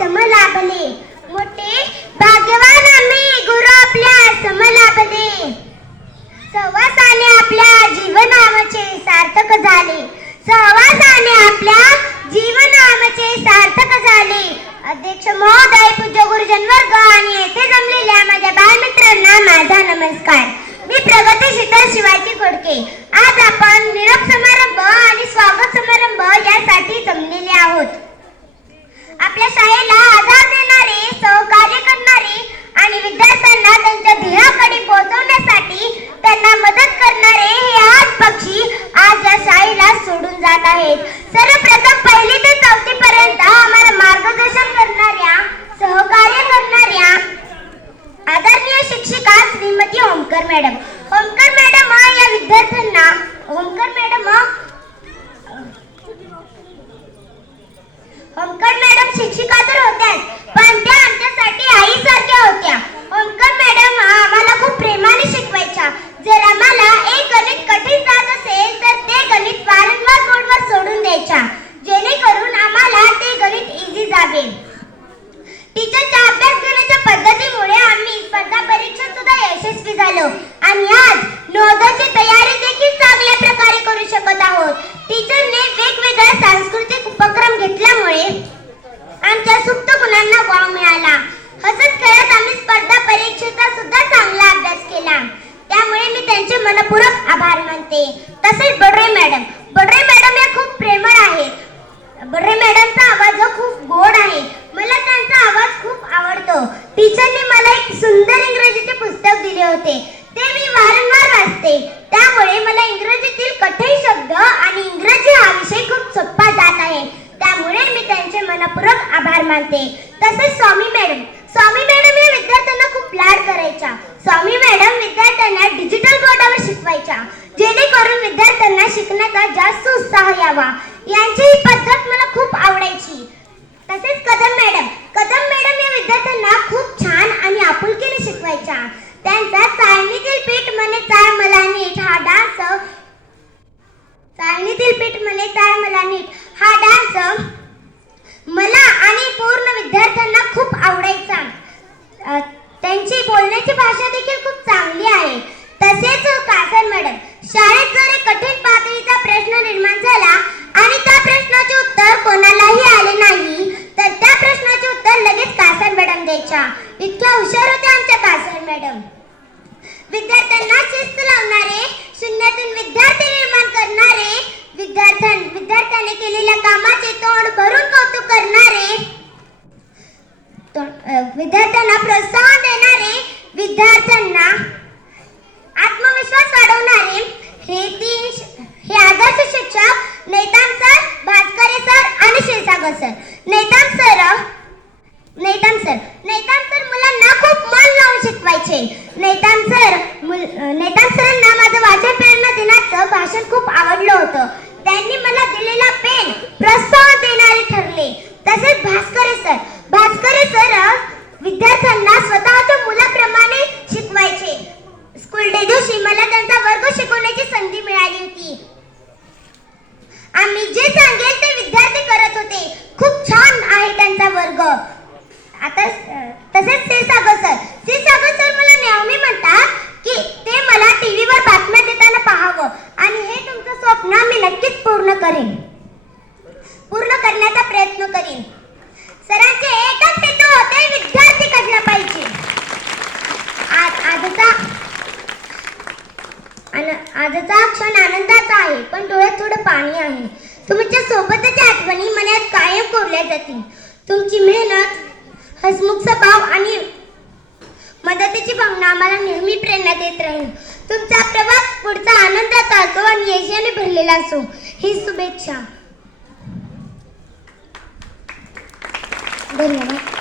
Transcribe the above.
समलाभले, मोठे भाग्यवान आम्ही गुरु आपल्या समलाभले. सहवासाने आपल्या जीवनाचे सार्थक झाले, सहवासाने आपल्या जीवनाचे सार्थक झाले. अध्यक्ष महोदय, पूज्य गुरुजन वर्ग आणि येथे जमलेल्या माझ्या बालमित्रांना माझा नमस्कार. मी प्रगती शीतल शिवाजी खोडके. आज आपण निरोप समारंभ आणि स्वागत समारंभ यासाठी जमलेले आहोत. आपल्या शाळेला आधार देणारे, सहकार्य करणारे आणि विद्यार्थ्यांना त्यांच्या ध्येयाकडे पोहोचवण्यासाठी त्यांना मदत करणारे हे आज पक्षी आज या शाळेला सोडून जात आहेत. सर्वप्रथम पहिली ते चौथी पर्यंत आम्हाला मार्गदर्शन करणाऱ्या, सहकार्य करणाऱ्या आदरणीय शिक्षिका श्रीमती ओमकर मॅडम. ओमकर मॅडम या विद्यार्थ्यांना ओमकर मॅडम शिक्षिका तर होत्याच, पण त्या आमच्यासाठी आईसारख्या होत्या. ओमकर मॅडम आम्हाला खूप प्रेमाने शिकवायच्या. जर आम्हाला एक गणित कठीण जात असेल तर ते गणित वारंवार बोर्डवर सोडून द्यायच्या, जेणेकरून आम्हाला ते गणित इझी जावे. टीचरच्या अभ्यास घेण्याच्या पद्धतीमुळे आम्ही स्पर्धा परीक्षेत सुद्धा यशस्वी झालो आणि आज नवोदयची तयारी देखील चांगल्या प्रकारे करू शकत आहोत. टीचरने वेगवेगळ्या सांस्कृतिक उपक्रम घेतल्यामुळे आमच्या सुप्त गुणांना वाव मिळाला. हसत खेळत आम्ही स्पर्धा परीक्षेचा सुद्धा चांगला अभ्यास केला. त्यामुळे मी त्यांचे मनपूर्वक आभार मानते. तसेच बडरे मॅडम या खूप प्रेमळ आहेत. बडरे मॅडमचा आवाज खूप गोड आहे. मला त्यांचा आवाज खूप आवडतो. टीचरने मला एक सुंदर इंग्रजीचे पुस्तक दिले होते, ते मी वारंवार वाचते. त्यामुळे मला इंग्रजीतील कठीण शब्द आणि इंग्रजी हा विषय खूप सोपा जात आहे. त्यामुळे मी त्यांचे मनपूर्वक आभार मानते. तसेच स्वामी मॅडम या विद्यार्थ्यांना खूप लाड करायच्या. स्वामी मॅडम विद्यार्थ्यांना डिजिटल बोर्डावर शिकवायच्या, जेणेकरून विद्यार्थ्यांना शिकण्याचा जास्त उत्साह यावा. यांची ही पद्धत मला खूप आवडायची. तसेच कदम मॅडम या विद्यार्थ्यांना खूप छान आणि आपुलकीने शिकवायच्या. त्यांचा चाळणीतील पीठ म्हणे चाळ मला नीट हा डान्स मला आणि पूर्ण विद्यार्थ्यांना खूप आवडायचा. त्यांची बोलण्याची भाषा देखील खूप चांगली आहे. तसेच कासर मॅडम, शाळेत जर एक कठीण पातळीचा प्रश्न निर्माण झाला आणि त्या प्रश्नाचे उत्तर कोणालाही आले नाही तर त्या प्रश्नाचे उत्तर लगेच कासर मॅडम द्यायच्या. इतक्या हुशार होत्या आमच्या कासर मॅडम. विद्यार्थ्यांना शिस्त लावणारे, शून्यातून विद्यार्थी निर्माण करणारे, विद्यार्थ्याने केलेल्या कामाचे तोंड भरून कौतुक करणारे, विद्यार्थ्यांना प्रोत्साहन देणारे, विद्यार्थ्यांना आत्मविश्वास वाढवणारे हे आदर्श शिक्षक नेताम सर, भास्करे सर आणि क्षीरसागर सर. नेताम सर मुलांना खूप मन लावून शिकवायचे. नेताम सरांना माझं वाचन प्रेरणा दिनाचं भाषण खूप आवडलं होतं. त्यांनी मला दिलेला पेन प्रोत्साहन देणारे ठरले. तसेच भास्करे सर विद्यार्थ्यांना स्वतःच्या मुलाप्रमाणे शिकवायचे. स्कूल डे दिवशी मला त्यांचा वर्ग शिकवण्याची संधी मिळाली होती. आम्ही जे सांगेल ते विद्यार्थी करत होते. खूप छान आहे त्यांचा वर्ग. आता तसेच क्षीरसागर सर मला नेहमी म्हणतात की ते मला टीव्हीवर बातम्या देताना पाहावं आणि हे तुमचं स्वप्न मी नक्कीच पूर्ण करण्याचा प्रयत्न करीन. सरांचे एकच हेतू होते, विद्यार्थी घडला पाहिजे. आजचा क्षण आनंदाचा आहे, पण डोळ्यात थोडं पाणी आहे. तुमच्या सोबतच्या आठवणी मनात कायम कोरल्या जातील. तुमची मेहनत, हसमुख स्वभाव आणि मदतीची भावना आम्हाला नेहमी प्रेरणा देत राहील. तुमचा प्रवास पुढचा आनंदाचा असो आणि यशाने भरलेला असो, ही शुभेच्छा. धन्यवाद.